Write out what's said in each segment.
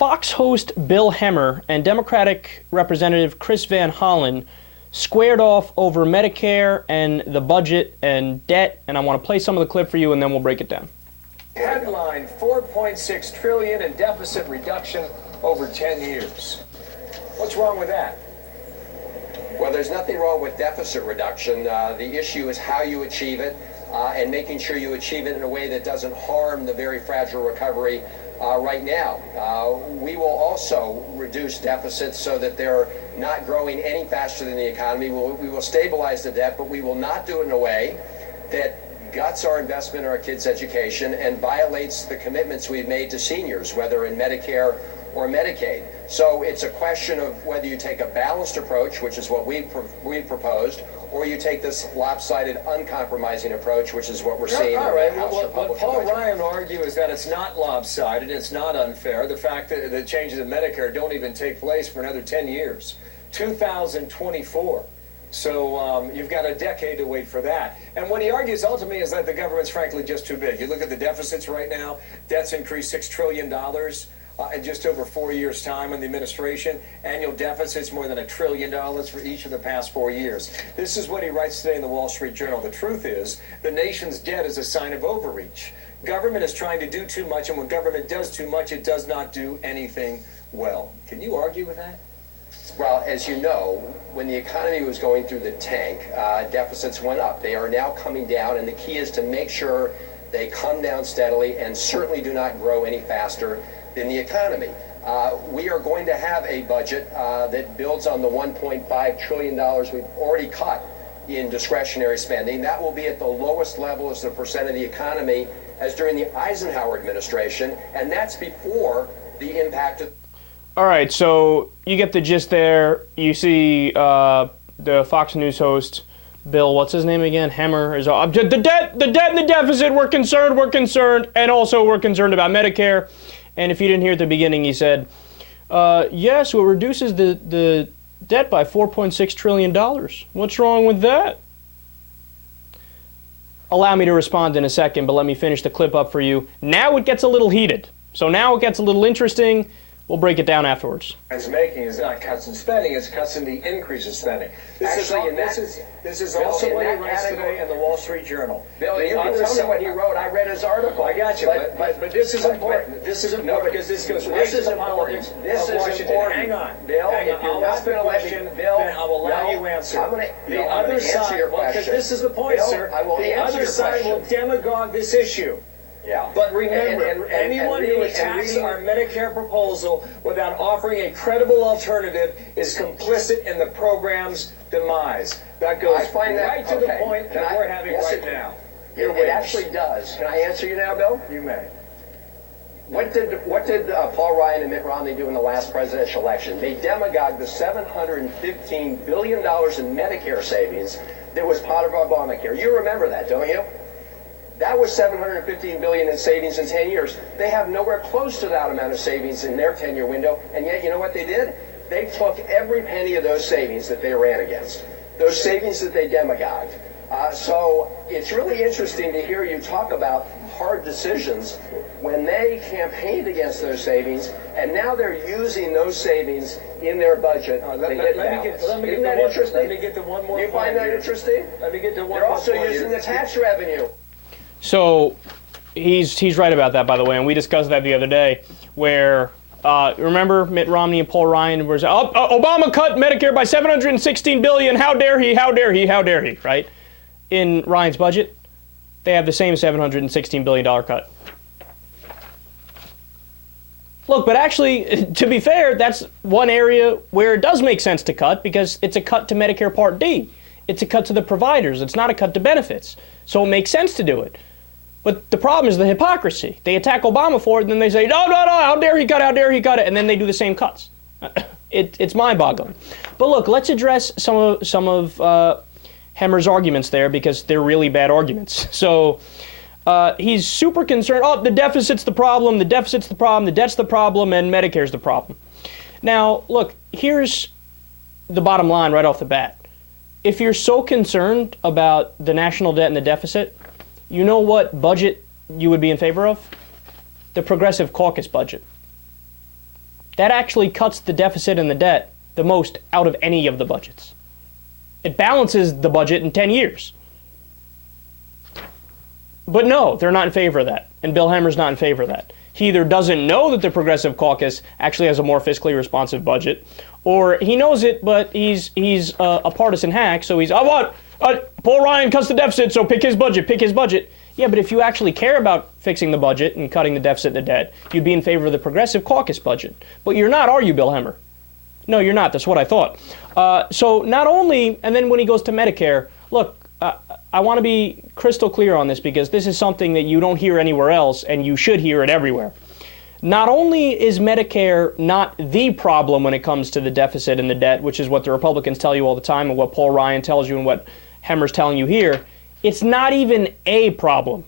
Fox host Bill Hemmer and Democratic Representative Chris Van Hollen squared off over Medicare and the budget and debt, and I want to play some of the clip for you, and then we'll break it down. Headline, $4.6 trillion in deficit reduction over 10 years. What's wrong with that? Well, there's nothing wrong with deficit reduction. The issue is how you achieve it and making sure you achieve it in a way that doesn't harm the very fragile recovery right now. We will also reduce deficits so that they're not growing any faster than the economy. We will stabilize the debt, but we will not do it in a way that guts our investment in our kids' education and violates the commitments we've made to seniors, whether in Medicare or Medicaid. So it's a question of whether you take a balanced approach, which is what we've proposed, or you take this lopsided, uncompromising approach, which is what we're seeing in the House What Republican Paul budget. Ryan will argue is that it's not lopsided, it's not unfair. The fact that the changes in Medicare don't even take place for another 10 years, 2024. So you've got a decade to wait for that. And what he argues ultimately is that the government's frankly just too big. You look at the deficits right now, debt's increased $6 trillion. In just over 4 years' time in the administration, annual deficits more than $1 trillion for each of the past 4 years. This is what he writes today in the Wall Street Journal. The truth is, the nation's debt is a sign of overreach. Government is trying to do too much, and when government does too much, it does not do anything well. Can you argue with that? Well, as you know, when the economy was going through the tank, deficits went up. They are now coming down, and the key is to make sure they come down steadily and certainly do not grow any faster than the economy. We are going to have a budget that builds on the $1.5 trillion we've already cut in discretionary spending. That will be at the lowest level as a percent of the economy as during the Eisenhower administration, and that's before the impact of... All right, so you get the gist there. You see the Fox News host, Bill, what's his name again? Hemmer is the debt and the deficit. We're concerned, and also we're concerned about Medicare. And if you didn't hear at the beginning, he said, yes, well, it reduces the debt by $4.6 trillion. What's wrong with that? Allow me to respond in a second, but let me finish the clip up for you. Now it gets a little heated. So now it gets a little interesting. We'll break it down afterwards. It's making is not cuts in spending, it's cuts in the increase in spending. This is also what he writes today in the Wall Street Journal. Bill, you can tell me what he wrote. I read his article. I got you, but this is important. This is important because this goes right to the politics of Washington. Hang on. Bill, I'll ask the question, then I'll allow you answer. The other side, because this is the point, sir. The other side will demagogue this issue. Yeah. But remember, anyone who attacks our Medicare proposal without offering a credible alternative is complicit in the program's demise. That goes right to the point that we're having right now. It actually does. Can I answer you now, Bill? You may. What did Paul Ryan and Mitt Romney do in the last presidential election? They demagogued the $715 billion in Medicare savings that was part of Obamacare. You remember that, don't you? That was $715 billion in savings in 10 years. They have nowhere close to that amount of savings in their 10-year window, and yet you know what they did? They took every penny of those savings that they ran against, those savings that they demagogued. So it's really interesting to hear you talk about hard decisions when they campaigned against those savings, and now they're using those savings in their budget. Let me get to one more point. You find that interesting? Let me get to one They're more also point using here. the tax revenue. So he's right about that, by the way, and we discussed that the other day, where remember Mitt Romney and Paul Ryan were saying, Obama cut Medicare by $716 billion. How dare he? How dare he? How dare he? Right? In Ryan's budget, they have the same $716 billion cut. Look, but actually, to be fair, that's one area where it does make sense to cut because it's a cut to Medicare Part D. It's a cut to the providers. It's not a cut to benefits. So it makes sense to do it. But the problem is the hypocrisy. They attack Obama for it, and then they say, no, how dare he cut it, and then they do the same cuts. It's mind-boggling. But look, let's address some of Hemmer's arguments there because they're really bad arguments. So he's super concerned, the deficit's the problem, the debt's the problem, and Medicare's the problem. Now, look, here's the bottom line right off the bat. If you're so concerned about the national debt and the deficit, you know what budget you would be in favor of? The Progressive Caucus budget. that actually cuts the deficit and the debt the most out of any of the budgets. It balances the budget in 10 years. But no, they're not in favor of that. And Bill Hemmer's not in favor of that. He either doesn't know that the Progressive Caucus actually has a more fiscally responsive budget, or he knows it, but he's a partisan hack, so he's, Paul Ryan cuts the deficit, so pick his budget. Yeah, but if you actually care about fixing the budget and cutting the deficit and the debt, you'd be in favor of the Progressive Caucus budget. But you're not, are you, Bill Hemmer? No, you're not. That's what I thought. So not only, and then when he goes to Medicare, look, I want to be crystal clear on this because this is something that you don't hear anywhere else, and you should hear it everywhere. Not only is Medicare not the problem when it comes to the deficit and the debt, which is what the Republicans tell you all the time and what Paul Ryan tells you and what Hemmer's telling you here, it's not even a problem.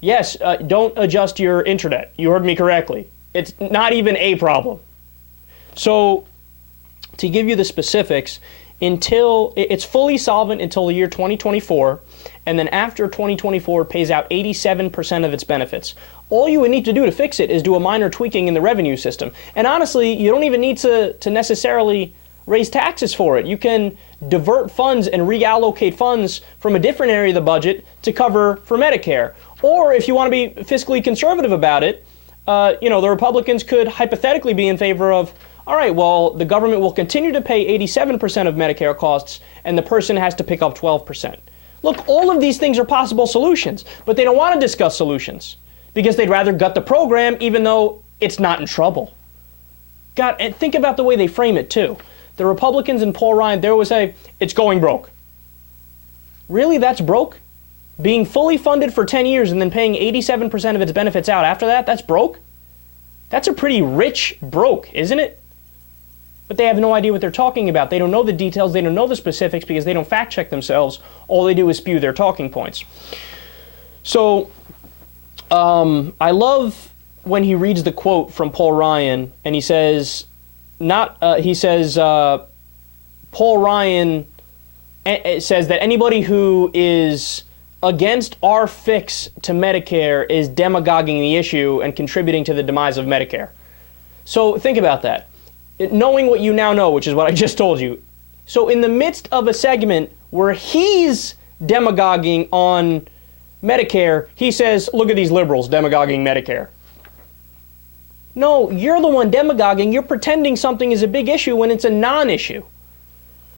Yes, don't adjust your internet. You heard me correctly. It's not even a problem. So, to give you the specifics, until it's fully solvent until the year 2024, and then after 2024 it pays out 87% of its benefits. All you would need to do to fix it is do a minor tweaking in the revenue system. And honestly, you don't even need to necessarily raise taxes for it. You can divert funds and reallocate funds from a different area of the budget to cover for Medicare. Or if you want to be fiscally conservative about it, the Republicans could hypothetically be in favor of, all right, well, the government will continue to pay 87% of Medicare costs, and the person has to pick up 12%. Look, all of these things are possible solutions, but they don't want to discuss solutions because they'd rather gut the program even though it's not in trouble. God, and think about the way they frame it, too. The Republicans and Paul Ryan, they always say, it's going broke. Really, that's broke? Being fully funded for 10 years and then paying 87% of its benefits out after that, that's broke? That's a pretty rich broke, isn't it? But they have no idea what they're talking about. They don't know the details. They don't know the specifics because they don't fact check themselves. All they do is spew their talking points. So I love when he reads the quote from Paul Ryan and he says, Paul Ryan says that anybody who is against our fix to Medicare is demagoguing the issue and contributing to the demise of Medicare. So think about that. Knowing what you now know, which is what I just told you. So in the midst of a segment where he's demagoguing on Medicare, he says, look at these liberals demagoguing Medicare. No, you're the one demagoguing. You're pretending something is a big issue when it's a non-issue.